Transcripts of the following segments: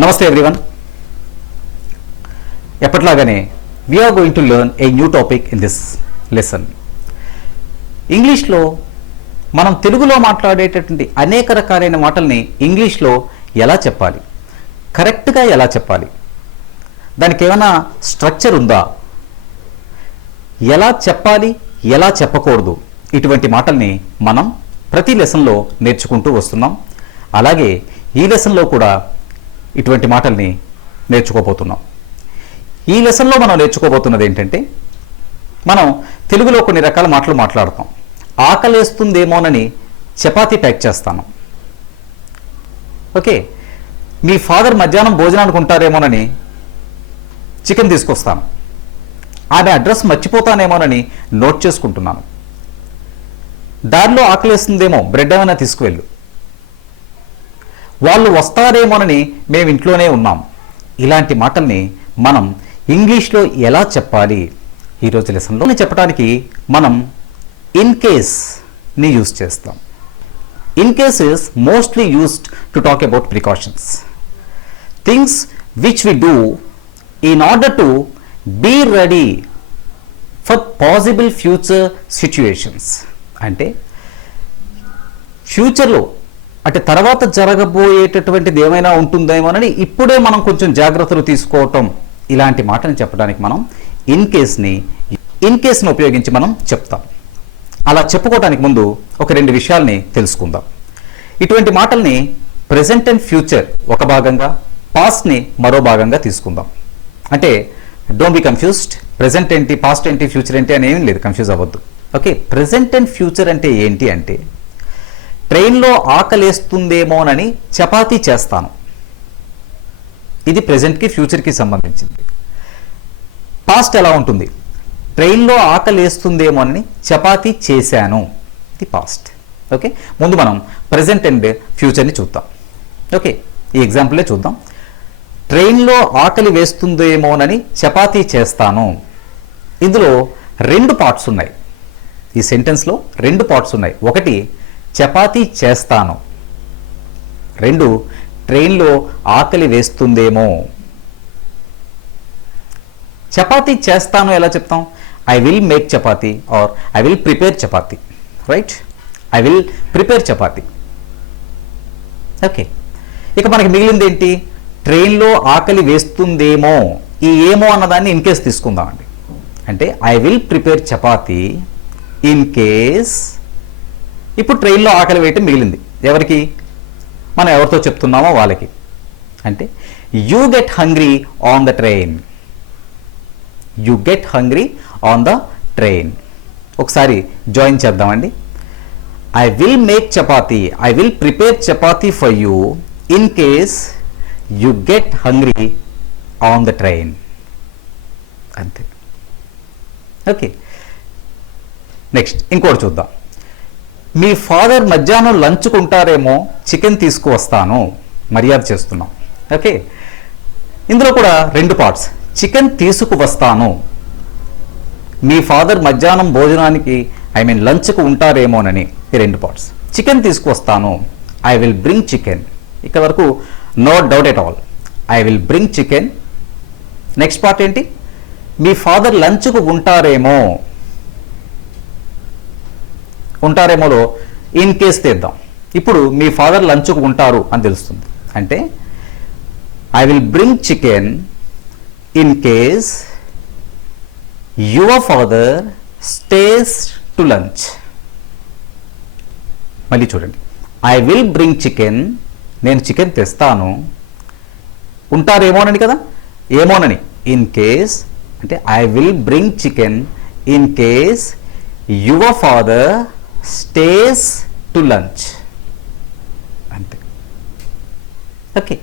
నమస్తే everyone. ఎప్పట్లాగానే we are going to learn a new topic in this lesson. ఇంగ్లీష్లో మనం తెలుగులో మాట్లాడేటటువంటి అనేక రకాలైన మాటల్ని ఇంగ్లీష్లో ఎలా చెప్పాలి, కరెక్ట్గా ఎలా చెప్పాలి, దానికి ఏమైనా స్ట్రక్చర్ ఉందా, ఎలా చెప్పాలి ఎలా చెప్పకూడదు, ఇటువంటి మాటల్ని మనం ప్రతి లెసన్లో నేర్చుకుంటూ వస్తున్నాం. అలాగే ఈ లెసన్లో కూడా ఇటువంటి మాటల్ని నేర్చుకోబోతున్నాం. ఈ లెసన్లో మనం నేర్చుకోబోతున్నది ఏంటంటే, మనం తెలుగులో కొన్ని రకాల మాటలు మాట్లాడతాం. ఆకలేస్తుందేమోనని చపాతీ ప్యాక్ చేస్తాను. ఓకే, మీ ఫాదర్ మధ్యాహ్నం భోజనానికి ఉంటారేమోనని చికెన్ తీసుకొస్తాను. ఆమె అడ్రస్ మర్చిపోతానేమోనని నోట్ చేసుకుంటున్నాను. దారిలో ఆకలేస్తుందేమో బ్రెడ్ ఏమైనా తీసుకువెళ్ళు. వాళ్ళు వస్తారేమోనని మేము ఇంట్లోనే ఉన్నాం. ఇలాంటి మాటల్ని మనం ఇంగ్లీష్లో ఎలా చెప్పాలి ఈరోజు లెసన్లో చెప్పడానికి మనం ఇన్ కేస్ని యూజ్ చేస్తాం. In case is mostly used to talk about precautions, things which we do in order to be ready for possible future situations. అంటే ఫ్యూచర్లో అంటే తర్వాత జరగబోయేటటువంటిది ఏమైనా ఉంటుందేమోనని ఇప్పుడే మనం కొంచెం జాగ్రత్తలు తీసుకోవటం, ఇలాంటి మాటని చెప్పడానికి మనం ఇన్ కేస్ని ఉపయోగించి మనం చెప్తాం. అలా చెప్పుకోవడానికి ముందు ఒక రెండు విషయాల్ని తెలుసుకుందాం. ఇటువంటి మాటల్ని ప్రెజెంట్ అండ్ ఫ్యూచర్ ఒక భాగంగా, పాస్ట్ని మరో భాగంగా తీసుకుందాం. అంటే డోంట్ బి కన్ఫ్యూజ్డ్. ప్రెజెంట్ ఏంటి, పాస్ట్ ఏంటి, ఫ్యూచర్ ఏంటి అని ఏమీ లేదు, కన్ఫ్యూజ్ అవ్వద్దు. ఓకే, ప్రెజెంట్ అండ్ ఫ్యూచర్ అంటే ఏంటి అంటే, ట్రైన్లో ఆకలేస్తుందేమోనని చపాతీ చేస్తాను. ఇది ప్రెజెంట్కి ఫ్యూచర్కి సంబంధించింది. పాస్ట్ ఎలా ఉంటుంది? ట్రైన్లో ఆకలేస్తుందేమోనని చపాతీ చేశాను, ఇది పాస్ట్. ఓకే, ముందు మనం ప్రెజెంట్ అండ్ ఫ్యూచర్ని చూద్దాం. ఓకే, ఈ ఎగ్జాంపులే చూద్దాం. ట్రైన్లో ఆకలి వేస్తుందేమోనని చపాతీ చేస్తాను. ఇందులో రెండు పార్ట్స్ ఉన్నాయి. ఈ సెంటెన్స్లో రెండు పార్ట్స్ ఉన్నాయి. ఒకటి చపాతీ చేస్తాను, రెండు ట్రైన్లో ఆకలి వేస్తుందేమో. చపాతీ చేస్తాను ఎలా చెప్తాం? I will make chapati or I will prepare chapati. Right, I will prepare chapati. Okay, ఇక మనకి మిగిలింది ఏంటి? ట్రైన్లో ఆకలి వేస్తుందేమో. ఈ ఏమో అన్నదాన్ని ఇన్ కేస్ తీసుకుందామండి. అంటే I will prepare chapati in case. ఇప్పుడు ట్రైన్లో ఆకలి వేయటం మిగిలింది. ఎవరికి? మనం ఎవరితో చెప్తున్నామో వాళ్ళకి. అంటే you get hungry on the train. You get hungry on the train. ఒకసారి జాయిన్ చేద్దామండి. I will make chapati, I will prepare chapati for you in case you get hungry on the train. అంతే. ఓకే, నెక్స్ట్ ఇంకోటి చూద్దాం. మీ father మధ్యాహ్నం లంచ్కు ఉంటారేమో, chicken తీసుకువస్తాను. మర్యాద చేస్తున్నాం. ఓకే, ఇందులో కూడా రెండు పార్ట్స్. చికెన్ తీసుకువస్తాను, మీ ఫాదర్ మధ్యాహ్నం భోజనానికి లంచ్కు ఉంటారేమోనని, ఈ రెండు పార్ట్స్. చికెన్ తీసుకువస్తాను, ఐ విల్ బ్రింగ్ చికెన్. ఇక్కడ వరకు no doubt at all, I will bring chicken. Next part ఏంటి? మీ ఫాదర్ లంచ్కు ఉంటారేమో. ఉంటారేమోలో ఇన్ కేస్ తీద్దాం. ఇప్పుడు మీ ఫాదర్ లంచ్కు ఉంటారు అని తెలుస్తుంది. అంటే I will bring chicken in case your father stays to lunch. మళ్ళీ చూడండి, ఐ విల్ బ్రింగ్ చికెన్, నేను చికెన్ తెస్తాను. ఉంటారేమోనని కదా, ఏమోనని. ఇన్ కేస్ అంటే I will bring chicken in case your father stays to lunch. అంతే. ఓకే,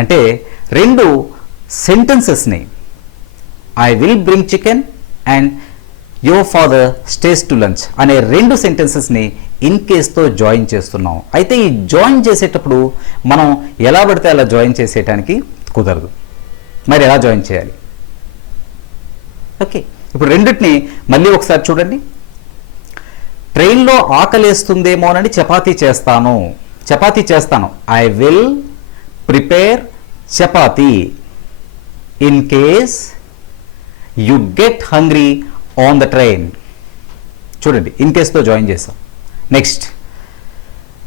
అంటే రెండు సెంటెన్సెస్ని I will bring chicken and your father stays to lunch అనే రెండు సెంటెన్సెస్ని ఇన్ కేస్తో జాయిన్ చేస్తున్నాం. అయితే ఈ జాయిన్ చేసేటప్పుడు మనం ఎలా పడితే అలా జాయిన్ చేసేయడానికి కుదరదు. మరి ఎలా జాయిన్ చేయాలి? ఓకే, ఇప్పుడు రెండింటిని మళ్ళీ ఒకసారి చూడండి. ట్రైన్లో ఆకలేస్తుందేమోనని చపాతీ చేస్తాను. I will prepare chapati. In case you get hungry on the train. చూడండి, ఇన్ కేస్తో జాయిన్ చేసాం. నెక్స్ట్,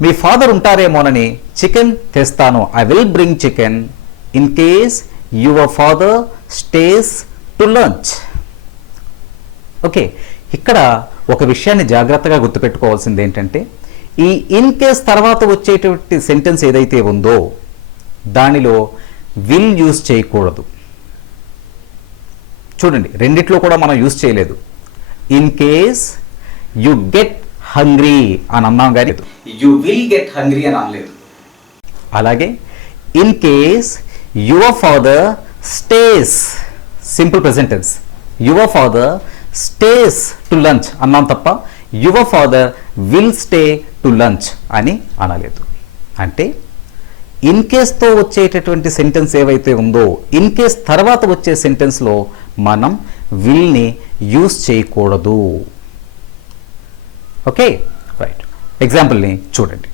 మీ ఫాదర్ ఉంటారేమోనని చికెన్ తెస్తాను. I will bring chicken in case your father stays to lunch. Okay, ఇక్కడ ఒక విషయాన్ని జాగ్రత్తగా గుర్తుపెట్టుకోవాల్సింది ఏంటంటే, ఈ ఇన్ కేస్ తర్వాత వచ్చేటువంటి సెంటెన్స్ ఏదైతే ఉందో దానిలో విల్ యూజ్ చేయకూడదు. చూడండి, రెండిట్లో కూడా మనం యూజ్ చేయలేదు. In case you get hungry అని అన్నాం, కానీ యు విల్ గెట్ హంగ్రీ అని అనలేదు. అలాగే in case your father stays, simple present tense, your father stays to lunch అన్నాం తప్ప your father will stay to lunch అని అనలేదు. అంటే ఇన్ కేస్తో వచ్చేటటువంటి సెంటెన్స్ ఏవైతే ఉందో, ఇన్ కేస్ తర్వాత వచ్చే సెంటెన్స్లో మనం విల్ని యూజ్ చేయకూడదు. Okay, right. ఎగ్జాంపుల్ని చూడండి.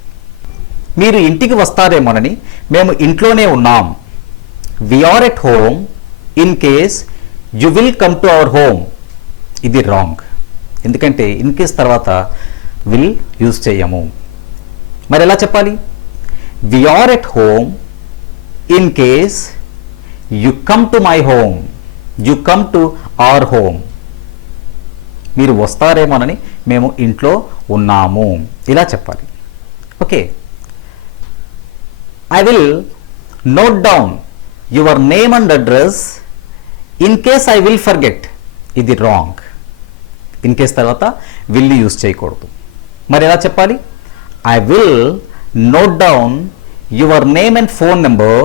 మీరు ఇంటికి వస్తారేమోనని మేము ఇంట్లోనే ఉన్నాం. We are at home in case you will come to our home. ఇది రాంగ్, ఎందుకంటే ఇన్ కేస్ తర్వాత విల్ యూజ్ చేయము. మరి ఎలా చెప్పాలి? We are at home in case you come to my home, you come to our home. మీరు వస్తారేమోనని మేము ఇంట్లో ఉన్నాము, ఇలా చెప్పాలి. Okay, I will note down your name and address in case I will forget. ఇది రాంగ్, ఇన్ కేస్ తర్వాత will use చేయకూడదు. మరి ఎలా చెప్పాలి? I will note down your name and phone number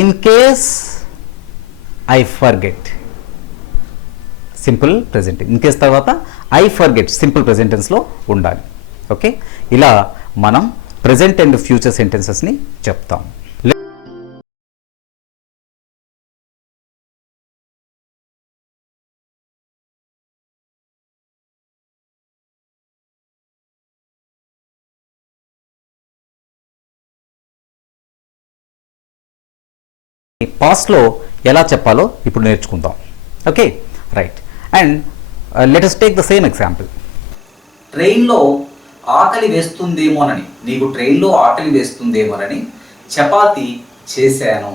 in case I forget. Simple present, in case తర్వాత I forget simple present టెన్స్లో ఉండాలి. Okay, ఇలా మనం ప్రెజెంట్ అండ్ ఫ్యూచర్ సెంటెన్సెస్ని చెప్తాం. పాస్ట్లో ఎలా చెప్పాలో ఇప్పుడు నేర్చుకుందాం. Okay, right. And let us take the same example. ట్రైన్లో ఆకలి వేస్తుందేమోనని, నీకు ట్రైన్లో ఆకలి వేస్తుందేమోనని చపాతి చేశాను.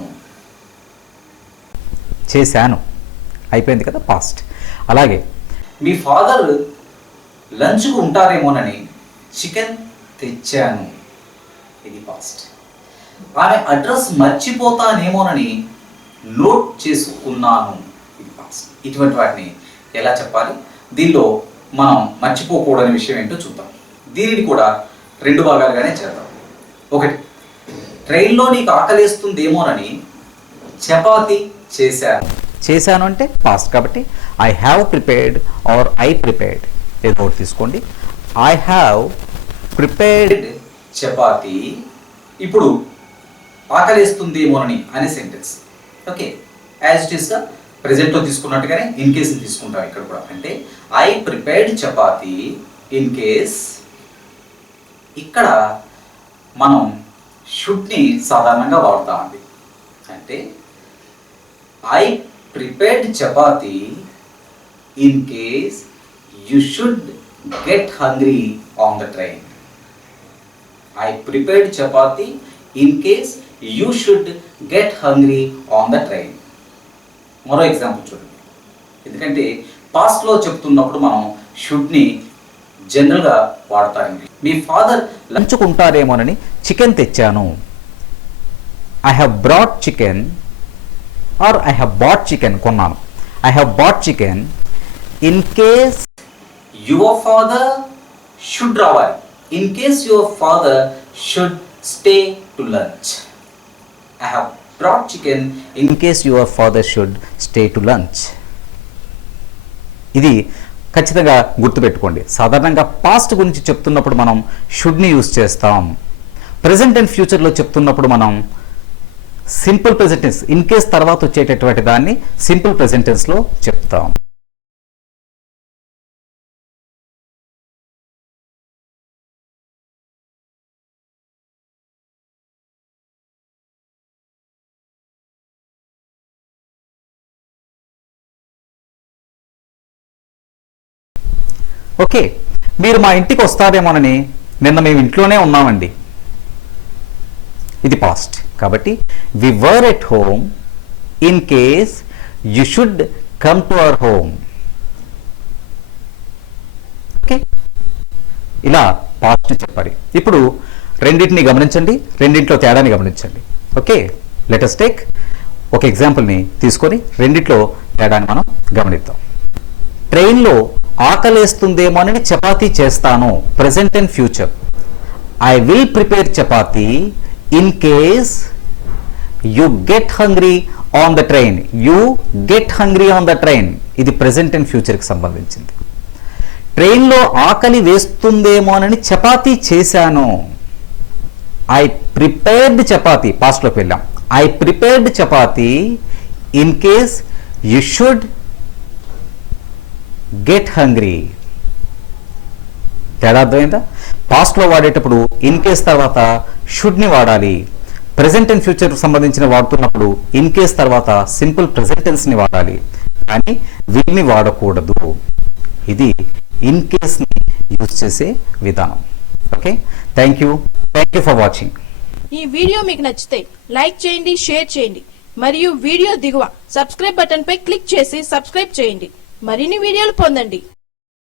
చేశాను అయిపోయింది కదా, పాస్ట్. అలాగే మీ ఫాదర్ లంచ్కు ఉంటారేమోనని చికెన్ తెచ్చాను. ఇది పాస్ట్. ఆమె అడ్రస్ మర్చిపోతానేమోనని నోట్ చేసుకున్నాను. ఇది పాస్ట్. ఇటువంటి వాటిని ఎలా చెప్పాలి? దీనిలో మనం మర్చిపోకూడని విషయం ఏంటో చూద్దాం. దీనిని కూడా రెండు భాగాలుగానే చేద్దాం. ఒకటి, ట్రైన్లో నీకు ఆకలేస్తుందేమోనని చపాతి చేశాను. చేశాను అంటే పాస్ట్ కాబట్టి I have prepared or I prepared ఏదో ఒకటి తీసుకోండి. I have prepared chapati. ఇప్పుడు ఆకలేస్తుందేమోనని అనే సెంటెన్స్. ఓకే, యాజ్ ఇట్ ఈస్గా ప్రెజెంట్లో తీసుకున్నట్టుగానే ఇన్ కేస్ని తీసుకుంటాం ఇక్కడ కూడా. అంటే I prepared chapati in case. ఇక్కడ మనం షుడ్ని సాధారణంగా వాడతామండి. అంటే I prepared chapati in case you should get hungry on the train. I prepared chapati in case you should get hungry on the train. మరో ఎగ్జాంపుల్ చూడండి. ఎందుకంటే పాస్ట్లో చెప్తున్నప్పుడు మనం షుడ్ని జనరల్గా వాడతారండి. మీ ఫాదర్ లంచుకుంటారేమోనని చికెన్ తెచ్చాను. I have brought chicken or I have bought chicken, కొన్నాను. I have bought chicken in case your father should రావాలి. In case your father should stay to lunch. I have brought chicken in case your father should stay to lunch. ఇది ఖచ్చితంగా గుర్తుపెట్టుకోండి. సాధారణంగా past గురించి చెప్తున్నప్పుడు మనం షుడ్ని యూజ్ చేస్తాం. ప్రెజెంట్ అండ్ ఫ్యూచర్లో చెప్తున్నప్పుడు మనం simple present tense, in case తర్వాత వచ్చేటటువంటి దాన్ని సింపుల్ ప్రెజెంట్ టెన్స్లో చెప్తాం. ఓకే, మీరు మా ఇంటికి వస్తారేమోనని నిన్న మేము ఇంట్లోనే ఉన్నామండి. ఇది పాస్ట్ కాబట్టి we were at home in case you should come to our home. Okay, ఇలా పాస్ట్ చెప్పాలి. ఇప్పుడు రెండింటిని గమనించండి, రెండింటిలో తేడాని గమనించండి. ఓకే, లెట్ us టేక్ ఒక ఎగ్జాంపుల్ని తీసుకొని రెండిట్లో తేడాన్ని మనం గమనిద్దాం. ట్రైన్లో ఆకలేస్తుందేమో అని చపాతీ చేస్తాను, present and future. I will prepare chapati in case you get hungry on the train. You get hungry on the train, ఇది ప్రెసెంట్ అండ్ ఫ్యూచర్కి సంబంధించింది. ట్రైన్లో ఆకలి వేస్తుందేమోనని చపాతీ చేశాను. ఐ ప్రిపేర్డ్ చపాతీ, పాస్ట్లోకి వెళ్ళాం. I prepared chapati in case you should get hungry. తేడా అర్థమైందా? పాస్ట్లో వాడేటప్పుడు ఇన్ కేస్ తర్వాత షుడ్ని వాడాలి. ప్రెసెంట్ అండ్ ఫ్యూచర్ సంబంధించిన వాడుతున్నప్పుడు ఇన్ కేస్ తర్వాత సింపుల్ ప్రెసెంట్ టెన్స్ని వాడాలి, కానీ విల్ని వాడకూడదు. ఇది ఇన్ కేస్ని యూజ్ చేసే విధానం. Okay, thank you for watching. ఈ వీడియో మీకు నచ్చితే లైక్ చేయండి, షేర్ చేయండి మరియు వీడియో దిగువ సబ్స్క్రైబ్ బటన్ పై క్లిక్ చేసి సబ్స్క్రైబ్ చేయండి. మరిన్ని వీడియోలు పొందండి.